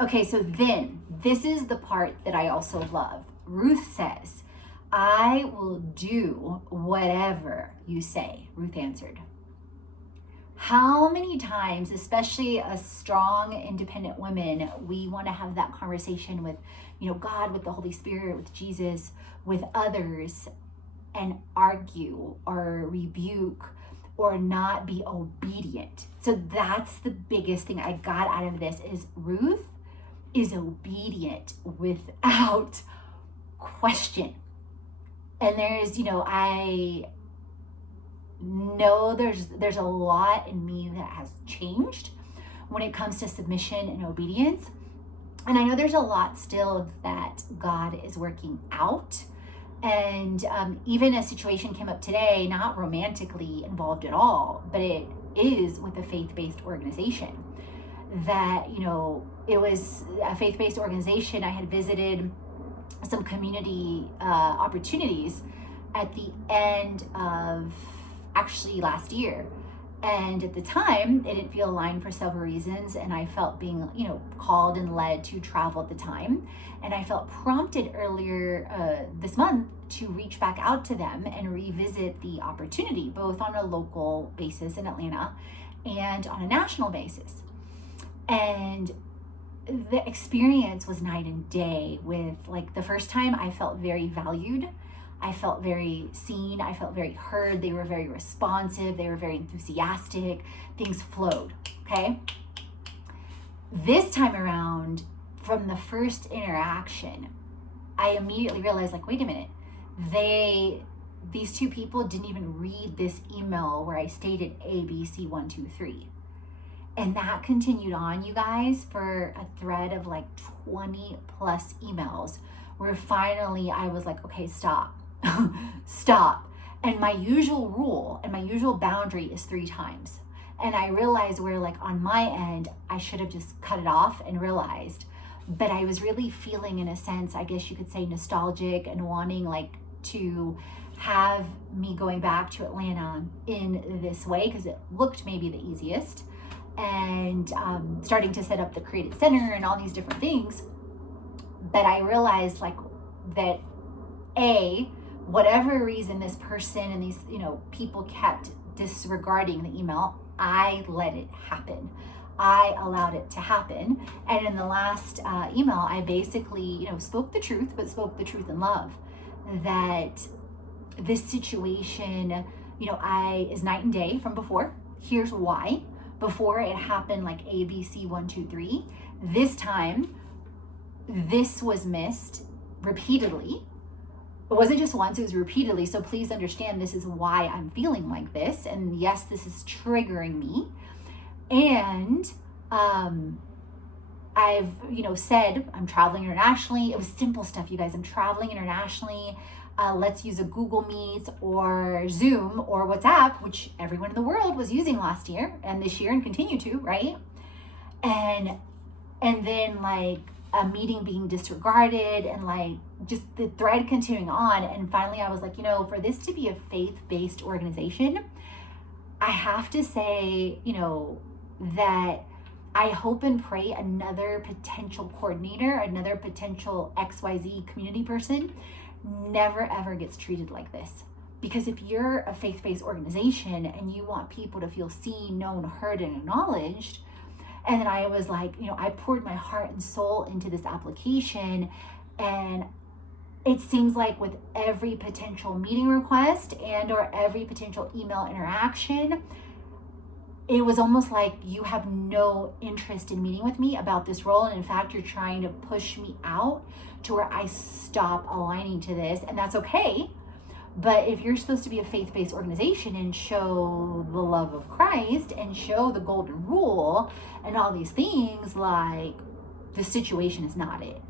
Okay, so then this is the part that I also love. Ruth says, I will do whatever you say. Ruth answered. How many times, especially as strong, independent women, we want to have that conversation with, God, with the Holy Spirit, with Jesus, with others, and argue or rebuke or not be obedient. So that's the biggest thing I got out of this is Ruth is obedient without question. And there's, I know there's a lot in me that has changed when it comes to submission and obedience. And I know there's a lot still that God is working out. And even a situation came up today, not romantically involved at all, but it is with a faith-based organization that, it was a faith-based organization. I had visited some community opportunities at the end of actually last year. And at the time, it didn't feel aligned for several reasons. And I felt being, called and led to travel at the time. And I felt prompted earlier this month to reach back out to them and revisit the opportunity, both on a local basis in Atlanta and on a national basis. And the experience was night and day with, the first time I felt very valued. I felt very seen. I felt very heard. They were very responsive. They were very enthusiastic. Things flowed, okay? This time around, from the first interaction, I immediately realized, wait a minute. These two people didn't even read this email where I stated ABC 1, 2, 3. And that continued on, you guys, for a thread of 20 plus emails where finally I was like, okay, stop. Stop. And my usual rule and my usual boundary is 3 times. And I realized where on my end, I should have just cut it off and realized, but I was really feeling, in a sense, I guess you could say, nostalgic and wanting to have me going back to Atlanta in this way because it looked maybe the easiest, and starting to set up the Creative Center and all these different things. But I realized that whatever reason this person and these, people kept disregarding the email, I let it happen. I allowed it to happen. And in the last email, I basically, spoke the truth, but spoke the truth in love. That this situation, is night and day from before. Here's why. Before it happened ABC 1, 2, 3. This time, this was missed repeatedly. It wasn't just once, it was repeatedly. So please understand, this is why I'm feeling like this. And yes, this is triggering me. And I've, said I'm traveling internationally. It was simple stuff, you guys. I'm traveling internationally. Let's use a Google Meet or Zoom or WhatsApp, which everyone in the world was using last year and this year and continue to, right? And then a meeting being disregarded and just the thread continuing on. And finally I was for this to be a faith-based organization, I have to say, that I hope and pray another potential coordinator, another potential XYZ community person never ever gets treated like this. Because if you're a faith-based organization and you want people to feel seen, known, heard, and acknowledged, and then I was I poured my heart and soul into this application, and it seems with every potential meeting request and or every potential email interaction, it was almost you have no interest in meeting with me about this role. And in fact, you're trying to push me out to where I stop aligning to this. And that's okay. But if you're supposed to be a faith-based organization and show the love of Christ and show the golden rule and all these things, the situation is not it.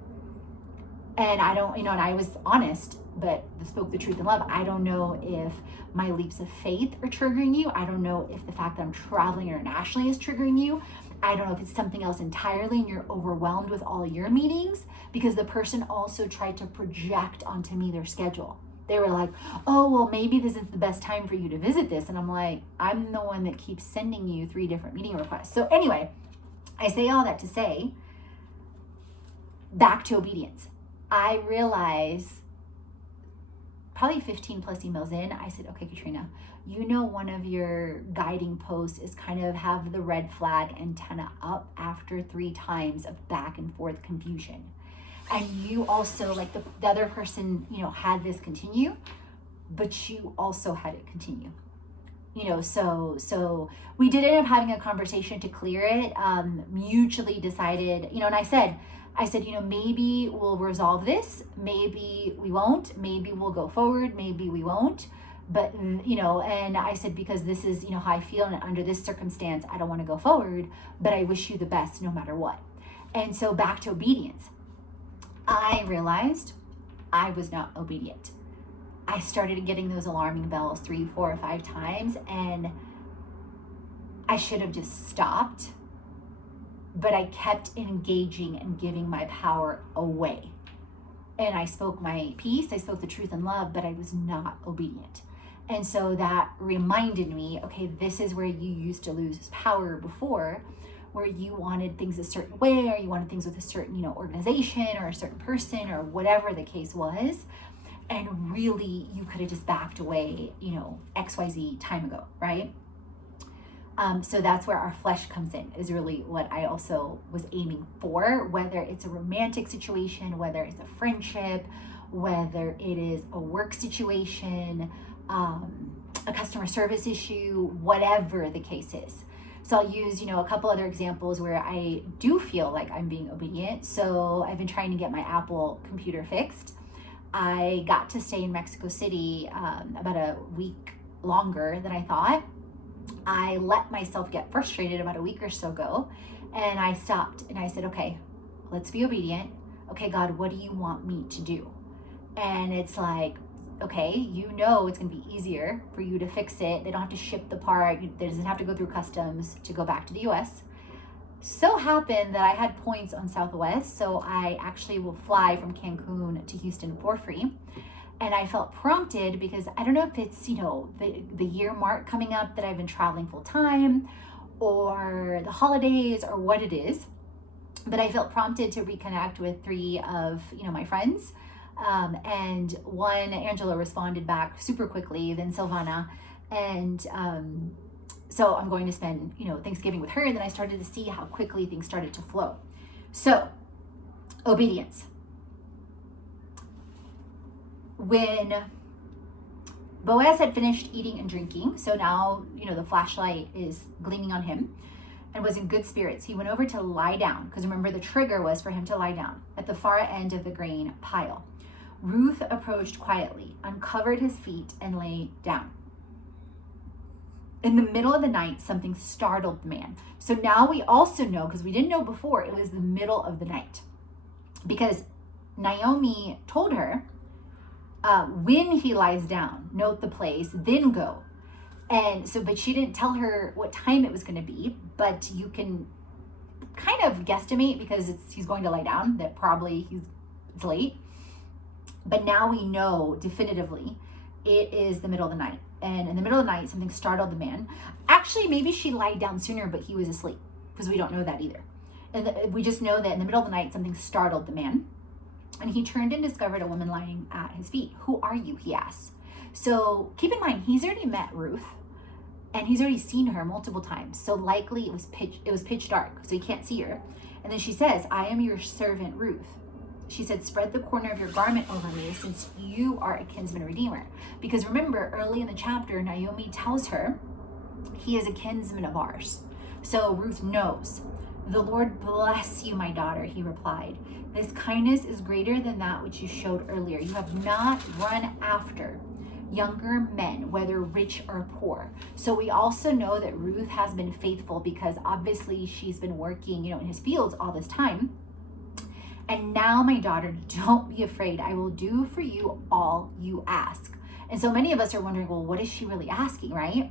And I don't, and I was honest, but spoke the truth in love. I don't know if my leaps of faith are triggering you. I don't know if the fact that I'm traveling internationally is triggering you. I don't know if it's something else entirely and you're overwhelmed with all your meetings, because the person also tried to project onto me their schedule. They were like, oh, well, maybe this is the best time for you to visit this. And I'm like, I'm the one that keeps sending you 3 different meeting requests. So anyway, I say all that to say, back to obedience. I realize probably 15 plus emails in, I said, okay, Katrina, you know, one of your guiding posts is kind of have the red flag antenna up after 3 times of back and forth confusion. And you also, like the other person, you know, had this continue, but you also had it continue. You know, so we did end up having a conversation to clear it, mutually decided, you know, and I said, you know, maybe we'll resolve this, maybe we won't, maybe we'll go forward, maybe we won't. But, you know, and I said, because this is, you know, how I feel, and under this circumstance, I don't want to go forward, but I wish you the best no matter what. And so back to obedience. I realized I was not obedient. I started getting those alarming bells 3, 4, or 5 times, and I should have just stopped. But I kept engaging and giving my power away. And I spoke my peace, I spoke the truth and love, but I was not obedient. And so that reminded me, okay, this is where you used to lose power before, where you wanted things a certain way, or you wanted things with a certain, you know, organization or a certain person or whatever the case was. And really, you could have just backed away, you know, XYZ time ago, right? So that's where our flesh comes in, is really what I also was aiming for, whether it's a romantic situation, whether it's a friendship, whether it is a work situation, a customer service issue, whatever the case is. So I'll use, you know, a couple other examples where I do feel like I'm being obedient. So I've been trying to get my Apple computer fixed. I got to stay in Mexico City about a week longer than I thought. I let myself get frustrated about a week or so ago, and I stopped and I said, okay, let's be obedient. Okay, God, what do you want me to do? And it's like, okay, you know, it's going to be easier for you to fix it. They don't have to ship the part. It doesn't have to go through customs to go back to the US. So happened that I had points on Southwest, so I actually will fly from Cancun to Houston for free. And I felt prompted because I don't know if it's, you know, the year mark coming up that I've been traveling full time, or the holidays, or what it is. But I felt prompted to reconnect with 3 of, you know, my friends. And one, Angela, responded back super quickly, then Silvana. And so I'm going to spend, you know, Thanksgiving with her. And then I started to see how quickly things started to flow. So, obedience. When Boaz had finished eating and drinking, so now, you know, the flashlight is gleaming on him, and was in good spirits, he went over to lie down, because remember, the trigger was for him to lie down at the far end of the grain pile. Ruth approached quietly, uncovered his feet, and lay down. In the middle of the night, something startled the man. So now we also know, because we didn't know before, it was the middle of the night, because Naomi told her, when he lies down, note the place, then go. And so, but she didn't tell her what time it was going to be, but you can kind of guesstimate, because he's going to lie down, that probably it's late. But now we know definitively it is the middle of the night. And in the middle of the night, something startled the man. Actually, maybe she lied down sooner, but he was asleep, because we don't know that either. And we just know that in the middle of the night, something startled the man. And he turned and discovered a woman lying at his feet. Who are you? He asked. So keep in mind, he's already met Ruth, and he's already seen her multiple times. So likely it was pitch dark, so he can't see her. And then she says, I am your servant Ruth. She said, spread the corner of your garment over me, since you are a kinsman redeemer. Because remember, early in the chapter, Naomi tells her he is a kinsman of ours. So Ruth knows. The Lord bless you, my daughter, he replied. This kindness is greater than that which you showed earlier. You have not run after younger men, whether rich or poor. So we also know that Ruth has been faithful, because obviously she's been working, you know, in his fields all this time. And now, my daughter, don't be afraid. I will do for you all you ask. And so many of us are wondering, well, what is she really asking, right?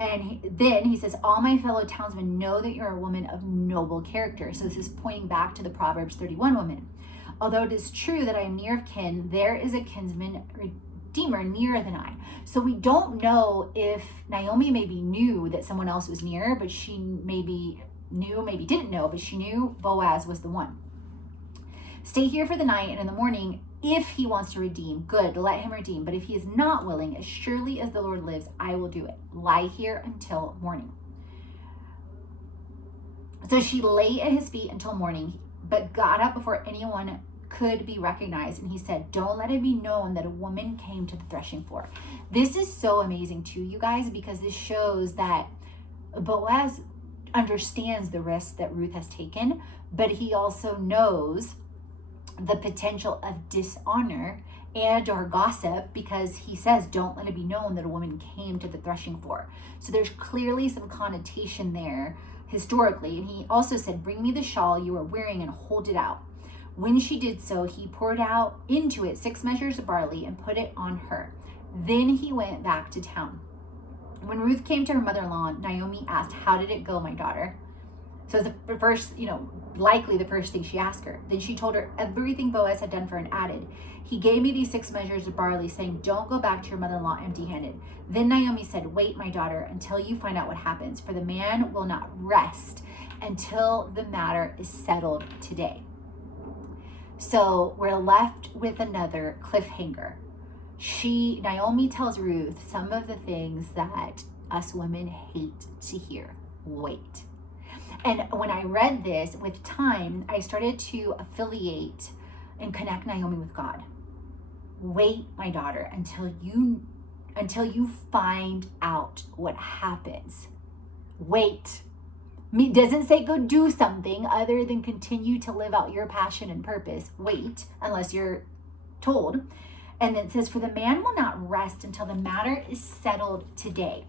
And then he says, all my fellow townsmen know that you're a woman of noble character. So this is pointing back to the Proverbs 31 woman. Although it is true that I am near of kin, there is a kinsman redeemer nearer than I. So we don't know if Naomi maybe knew that someone else was near, but she maybe knew, maybe didn't know, but she knew Boaz was the one. Stay here for the night, and in the morning, if he wants to redeem, good, let him redeem. But if he is not willing, as surely as the Lord lives, I will do it. Lie here until morning. So she lay at his feet until morning, but got up before anyone could be recognized. And he said, don't let it be known that a woman came to the threshing floor. This is so amazing too, you guys, because this shows that Boaz understands the risk that Ruth has taken, but he also knows the potential of dishonor and or gossip, because he says, don't let it be known that a woman came to the threshing floor. So there's clearly some connotation there historically. And he also said, bring me the shawl you are wearing and hold it out. When she did so, he poured out into it 6 measures of barley and put it on her. Then he went back to town. When Ruth came to her mother-in-law, Naomi asked, how did it go, my daughter? So the first, likely the first thing she asked her. Then she told her everything Boaz had done for her and added, he gave me these 6 measures of barley, saying, don't go back to your mother-in-law empty-handed. Then Naomi said, wait, my daughter, until you find out what happens, for the man will not rest until the matter is settled today. So we're left with another cliffhanger. Naomi tells Ruth some of the things that us women hate to hear. Wait. And when I read this with time, I started to affiliate and connect Naomi with God. Wait, my daughter, until you find out what happens. Wait. It doesn't say go do something other than continue to live out your passion and purpose. Wait, unless you're told. And then it says, for the man will not rest until the matter is settled today.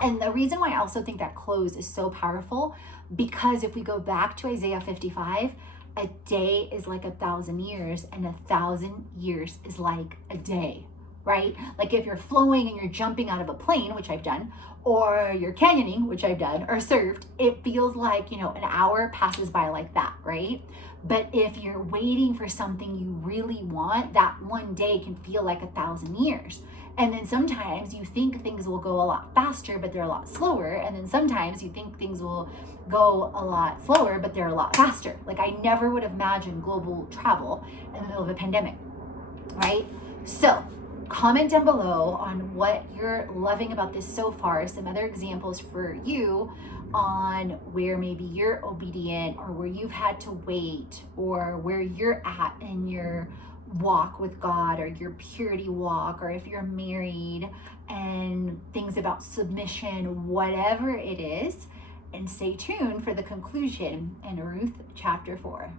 And the reason why I also think that close is so powerful, because if we go back to Isaiah 55, a day is like 1,000 years, and 1,000 years is like a day, right? Like if you're flowing and you're jumping out of a plane, which I've done, or you're canyoning, which I've done, or surfed, it feels like, an hour passes by like that, right? But if you're waiting for something you really want, that one day can feel like 1,000 years. And then sometimes you think things will go a lot faster, but they're a lot slower. And then sometimes you think things will go a lot slower, but they're a lot faster. Like I never would have imagined global travel in the middle of a pandemic, right? So comment down below on what you're loving about this so far, some other examples for you on where maybe you're obedient, or where you've had to wait, or where you're at in your walk with God, or your purity walk, or if you're married, and things about submission, whatever it is. And stay tuned for the conclusion in Ruth chapter 4.